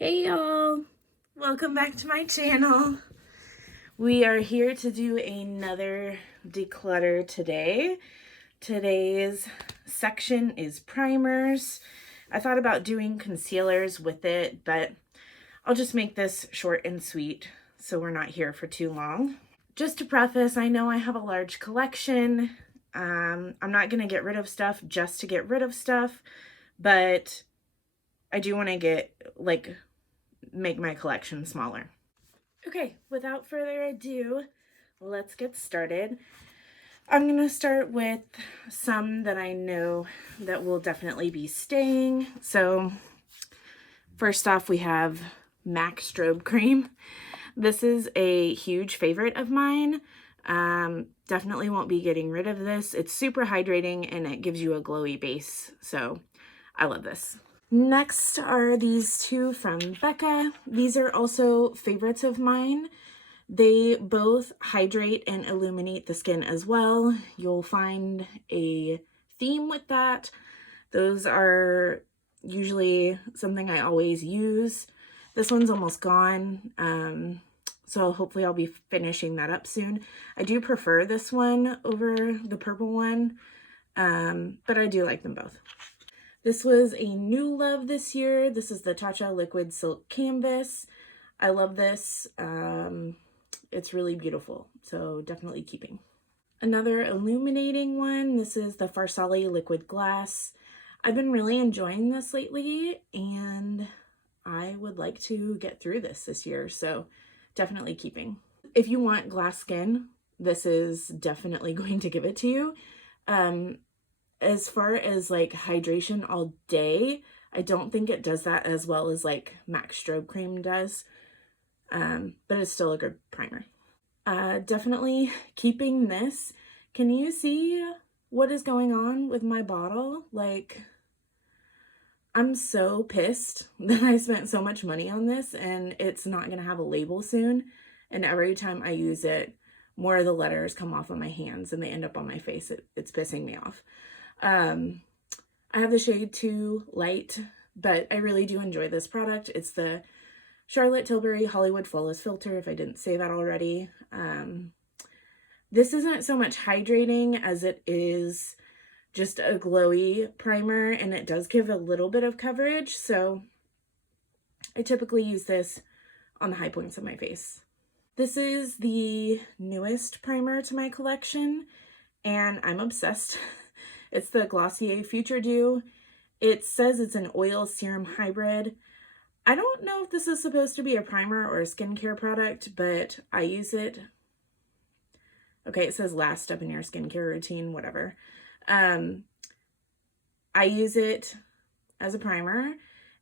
Hey y'all, welcome back to my channel. We are here to do another declutter today. Today's section is primers. I thought about doing concealers with it, but I'll just make this short and sweet so we're not here for too long. Just to preface, I know I have a large collection. I'm not going to get rid of stuff just to get rid of stuff, but I do want to make my collection smaller. Okay, without further ado, let's get started. I'm going to start with some that I know that will definitely be staying. So first off, we have MAC Strobe Cream. This is a huge favorite of mine. Definitely won't be getting rid of this. It's super hydrating and it gives you a glowy base. So I love this. Next are these two from Becca. These are also favorites of mine. They both hydrate and illuminate the skin as well. You'll find a theme with that. Those are usually something I always use. This one's almost gone, so hopefully I'll be finishing that up soon. I do prefer this one over the purple one, but I do like them both. This was a new love this year. This is the Tatcha Liquid Silk Canvas. I love this. It's really beautiful, so definitely keeping. Another illuminating one. This is the Farsali Liquid Glass. I've been really enjoying this lately, and I would like to get through this year, so definitely keeping. If you want glass skin, this is definitely going to give it to you. As far as like hydration all day, I don't think it does that as well as like MAC Strobe Cream does, but it's still a good primer. Definitely keeping this. Can you see what is going on with my bottle? Like, I'm so pissed that I spent so much money on this and it's not going to have a label soon. And every time I use it, more of the letters come off of my hands and they end up on my face. It's pissing me off. I have the shade Too Light, but I really do enjoy this product. It's the Charlotte Tilbury Hollywood Flawless Filter, if I didn't say that already. This isn't so much hydrating as it is just a glowy primer, and it does give a little bit of coverage, so I typically use this on the high points of my face. This is the newest primer to my collection, and I'm obsessed. It's the Glossier Future Dew. It says it's an oil serum hybrid. I don't know if this is supposed to be a primer or a skincare product, but I use it. Okay, it says last step in your skincare routine, whatever. I use it as a primer,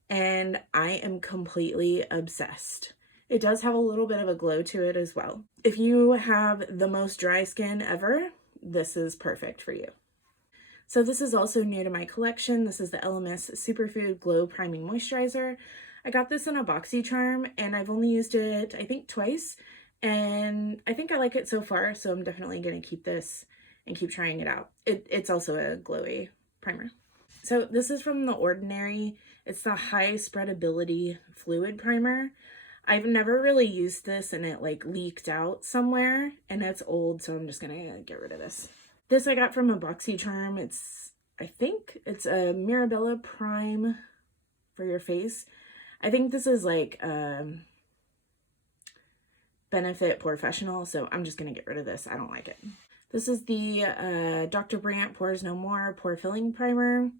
and I am completely obsessed. It does have a little bit of a glow to it as well. If you have the most dry skin ever, this is perfect for you. So this is also new to my collection. This is the LMS Superfood Glow Priming Moisturizer. I got this in a BoxyCharm and I've only used it, I think, twice. And I think I like it so far, so I'm definitely going to keep this and keep trying it out. It's also a glowy primer. So this is from The Ordinary. It's the High Spreadability Fluid Primer. I've never really used this and it like leaked out somewhere and it's old, so I'm just gonna get rid of this. This I got from a BoxyCharm. I think it's a Mirabella Prime for your face. I think this is like Benefit Professional, so I'm just gonna get rid of this. I don't like it. This is the Dr. Brandt Pores No More Pore Filling Primer.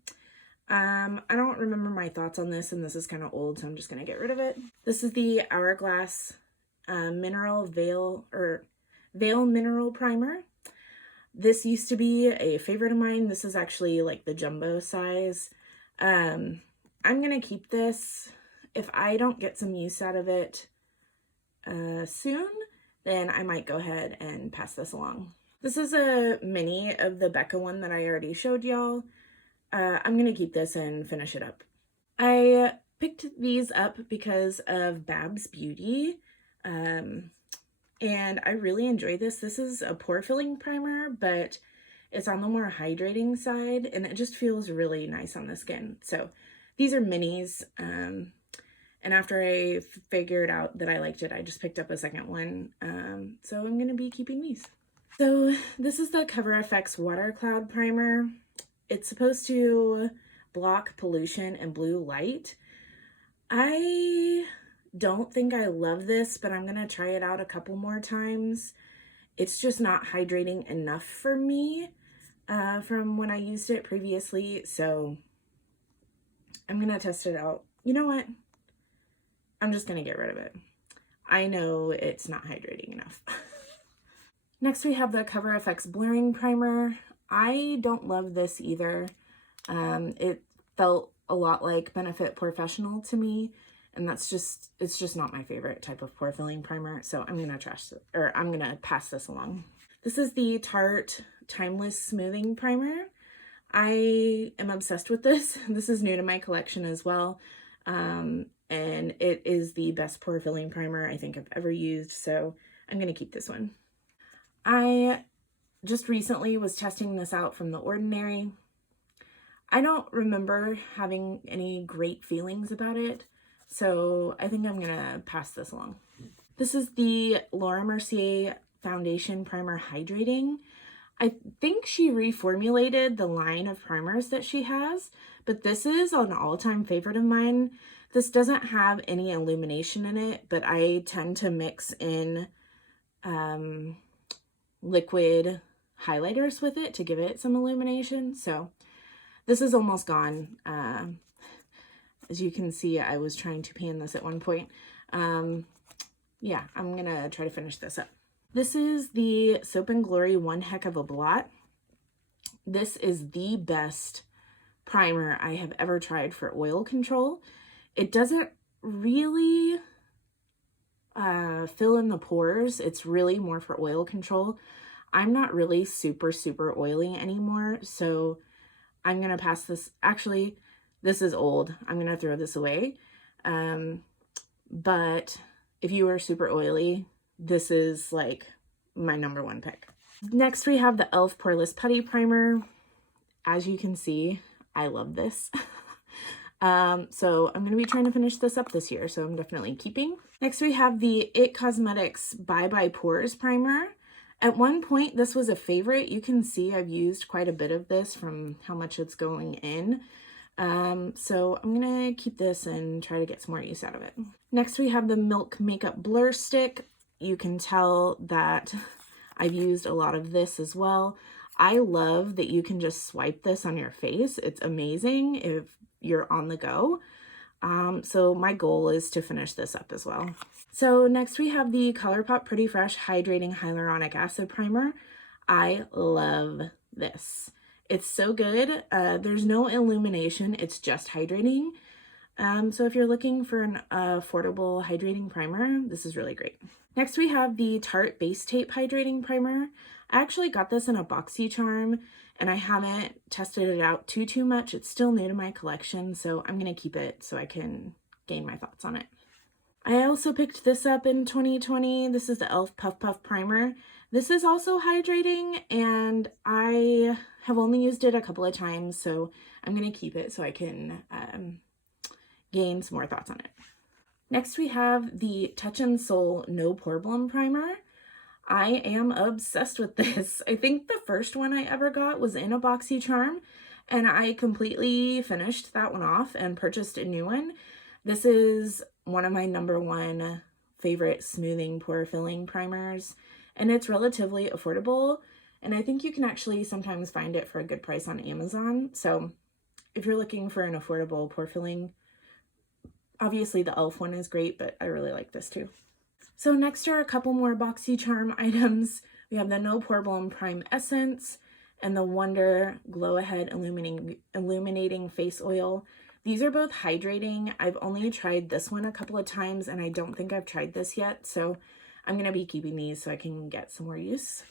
I don't remember my thoughts on this, and this is kind of old, so I'm just gonna get rid of it. This is the Hourglass Mineral Veil Mineral Primer. This used to be a favorite of mine. This is actually like the jumbo size. I'm gonna keep this. If I don't get some use out of it soon, then I might go ahead and pass this along. This is a mini of the Becca one that I already showed y'all. I'm gonna keep this and finish it up. I picked these up because of Babs Beauty, and I really enjoy this. This is a pore filling primer, but it's on the more hydrating side, and it just feels really nice on the skin. So these are minis, and And after I figured out that I liked it, I just picked up a second one. So I'm going to be keeping these. So this is the Cover FX Water Cloud Primer. It's supposed to block pollution and blue light. I don't think I love this, but I'm going to try it out a couple more times. It's just not hydrating enough for me from when I used it previously, so I'm going to test it out. You know what? I'm just going to get rid of it. I know it's not hydrating enough. Next we have the Cover FX Blurring Primer. I don't love this either. It felt a lot like Benefit Professional to me, and it's just not my favorite type of pore filling primer, so I'm going to pass this along. This is the Tarte Timeless Smoothing Primer. I am obsessed with this. This is new to my collection as well. And it is the best pore filling primer I think I've ever used, so I'm going to keep this one. I just recently was testing this out from The Ordinary. I don't remember having any great feelings about it, so I think I'm going to pass this along. This is the Laura Mercier Foundation Primer Hydrating. I think she reformulated the line of primers that she has, but this is an all-time favorite of mine. This doesn't have any illumination in it, but I tend to mix in liquid highlighters with it to give it some illumination. So this is almost gone. As you can see, I was trying to pan this at one point. Yeah, I'm gonna try to finish this up. This is the Soap and Glory One Heck of a Blot. This is the best primer I have ever tried for oil control. It doesn't really fill in the pores. It's really more for oil control. I'm not really super oily anymore, so I'm gonna pass this. Actually, this is old. I'm gonna throw this away. But if you are super oily, this is like my #1 pick. Next we have the e.l.f. Poreless Putty Primer. As you can see, I love this. So I'm going to be trying to finish this up this year, so I'm definitely keeping. Next we have the IT Cosmetics Bye Bye Pores Primer. At one point this was a favorite. You can see I've used quite a bit of this from how much it's going in. So I'm going to keep this and try to get some more use out of it. Next we have the Milk Makeup Blur Stick. You can tell that I've used a lot of this as well. I love that you can just swipe this on your face. It's amazing if you're on the go. So my goal is to finish this up as well. So next we have the ColourPop Pretty Fresh Hydrating Hyaluronic Acid Primer. I love this. It's so good. There's no illumination. It's just hydrating. So if you're looking for an affordable hydrating primer, this is really great. Next we have the Tarte Base Tape Hydrating Primer. I actually got this in a BoxyCharm and I haven't tested it out too much. It's still new to my collection, so I'm going to keep it so I can gain my thoughts on it. I also picked this up in 2020. This is the e.l.f. Puff Puff Primer. This is also hydrating and I have only used it a couple of times, so I'm going to keep it so I can gain some more thoughts on it. Next we have the Touch and Soul No Problem Primer. I am obsessed with this. I think the first one I ever got was in a BoxyCharm and I completely finished that one off and purchased a new one. This is one of my #1 favorite smoothing pore filling primers and it's relatively affordable and I think you can actually sometimes find it for a good price on Amazon. So if you're looking for an affordable pore filling, obviously the e.l.f. one is great, but I really like this too. So next are a couple more BoxyCharm items. We have the No Problem Prime Essence and the Wonder Glow Ahead Illuminating Face Oil. These are both hydrating. I've only tried this one a couple of times and I don't think I've tried this yet, so I'm going to be keeping these so I can get some more use.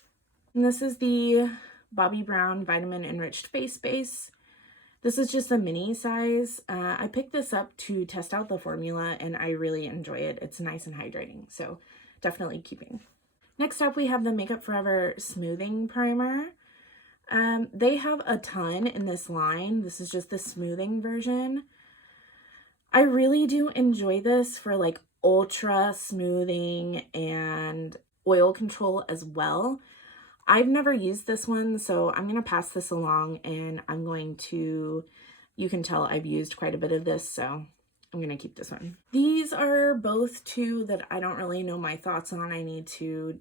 And this is the Bobbi Brown Vitamin Enriched Face Base. This is just a mini size. I picked this up to test out the formula and I really enjoy it. It's nice and hydrating, so definitely keeping. Next up we have the Makeup Forever Smoothing Primer. They have a ton in this line. This is just the smoothing version. I really do enjoy this for like ultra smoothing and oil control as well. I've never used this one, so I'm going to pass this along, and I'm going to, you can tell I've used quite a bit of this, so I'm going to keep this one. These are both two that I don't really know my thoughts on. I need to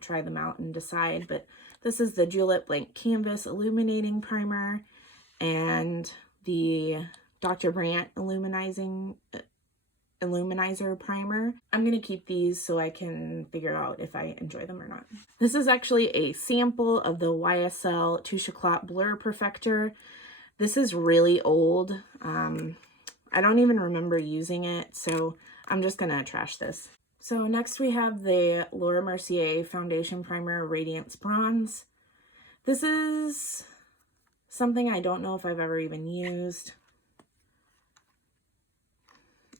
try them out and decide, but this is the Julep Blank Canvas Illuminating Primer and the Dr. Brandt Illuminizer Primer. I'm going to keep these so I can figure out if I enjoy them or not. This is actually a sample of the YSL Touche Éclat Blur Perfector. This is really old. I don't even remember using it, so I'm just going to trash this. So next we have the Laura Mercier Foundation Primer Radiance Bronze. This is something I don't know if I've ever even used.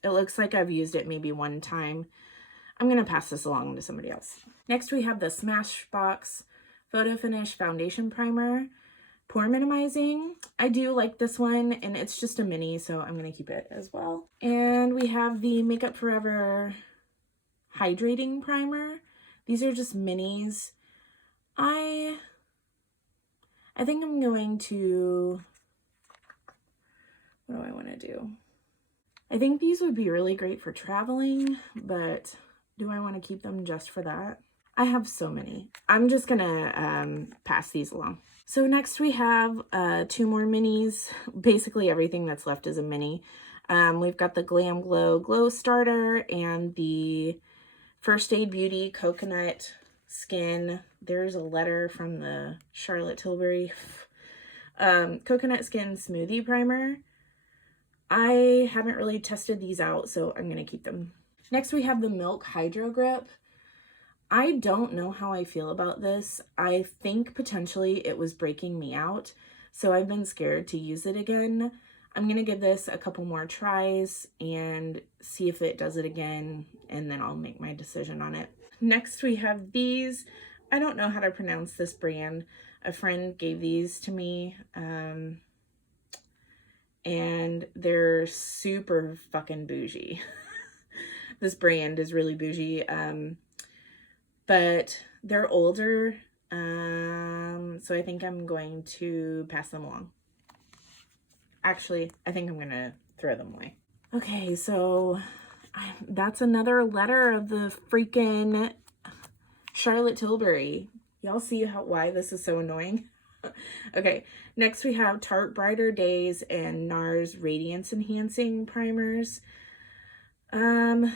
It looks like I've used it maybe one time. I'm going to pass this along to somebody else. Next we have the Smashbox Photo Finish Foundation Primer. Pore Minimizing. I do like this one, and it's just a mini, so I'm going to keep it as well. And we have the Makeup Forever Hydrating Primer. These are just minis. I think I'm going to, what do I want to do? I think these would be really great for traveling, but do I want to keep them just for that? I have so many. I'm just gonna pass these along. So next we have 2 more minis. Basically everything that's left is a mini. We've got the Glam Glow Glow Starter and the First Aid Beauty Coconut Skin. There's a letter from the Charlotte Tilbury Coconut Skin Smoothie Primer. I haven't really tested these out, so I'm going to keep them. Next, we have the Milk Hydro Grip. I don't know how I feel about this. I think potentially it was breaking me out, so I've been scared to use it again. I'm going to give this a couple more tries and see if it does it again, and then I'll make my decision on it. Next, we have these. I don't know how to pronounce this brand. A friend gave these to me. And they're super fucking bougie. This brand is really bougie, but they're older, so I think I'm going to pass them along. Actually, I think I'm going to throw them away. Okay, so that's another letter of the freaking Charlotte Tilbury. Y'all see why this is so annoying? Okay, next we have Tarte Brighter Days and NARS Radiance Enhancing Primers. I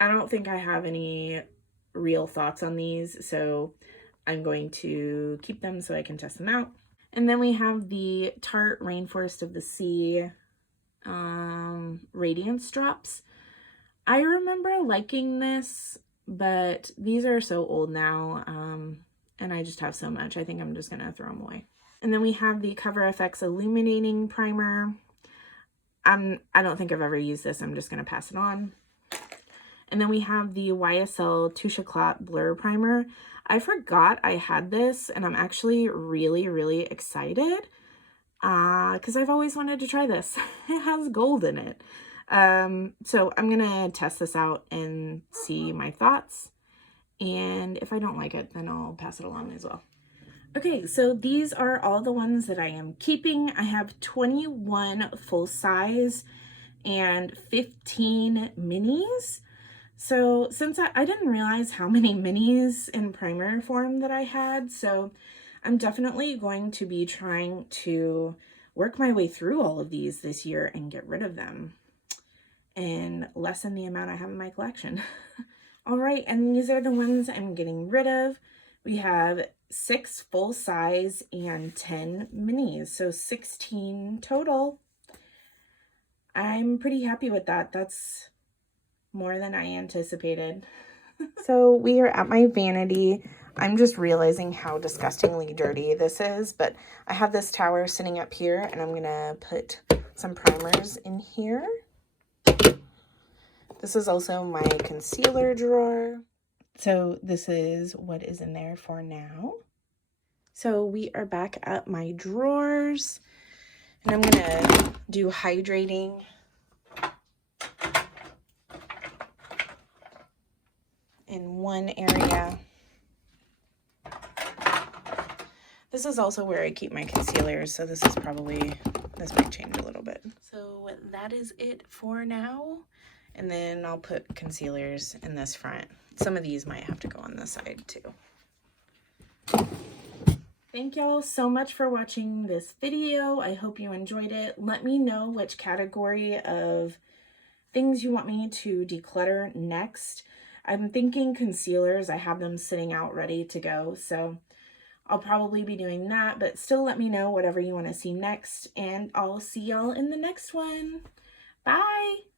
don't think I have any real thoughts on these, so I'm going to keep them so I can test them out. And then we have the Tarte Rainforest of the Sea Radiance Drops. I remember liking this, but these are so old now, and I just have so much. I think I'm just going to throw them away. And then we have the Cover FX Illuminating Primer. I don't think I've ever used this. I'm just going to pass it on. And then we have the YSL Touche Éclat Blur Primer. I forgot I had this, and I'm actually really, really excited because I've always wanted to try this. It has gold in it. So I'm going to test this out and see my thoughts. And if I don't like it, then I'll pass it along as well. Okay, so these are all the ones that I am keeping. I have 21 full size and 15 minis. So since I didn't realize how many minis in primer form that I had, so I'm definitely going to be trying to work my way through all of these this year and get rid of them and lessen the amount I have in my collection. All right, and these are the ones I'm getting rid of. We have 6 full size and 10 minis, so 16 total. I'm pretty happy with that. That's more than I anticipated. So we are at my vanity. I'm just realizing how disgustingly dirty this is, but I have this tower sitting up here, and I'm gonna put some primers in here. This is also my concealer drawer. So this is what is in there for now. So we are back at my drawers, and I'm gonna do hydrating one area. This is also where I keep my concealers, so this might change a little bit. So that is it for now. And then I'll put concealers in this front. Some of these might have to go on this side too. Thank y'all so much for watching this video. I hope you enjoyed it. Let me know which category of things you want me to declutter next. I'm thinking concealers. I have them sitting out ready to go, so I'll probably be doing that, but still let me know whatever you want to see next, and I'll see y'all in the next one. Bye!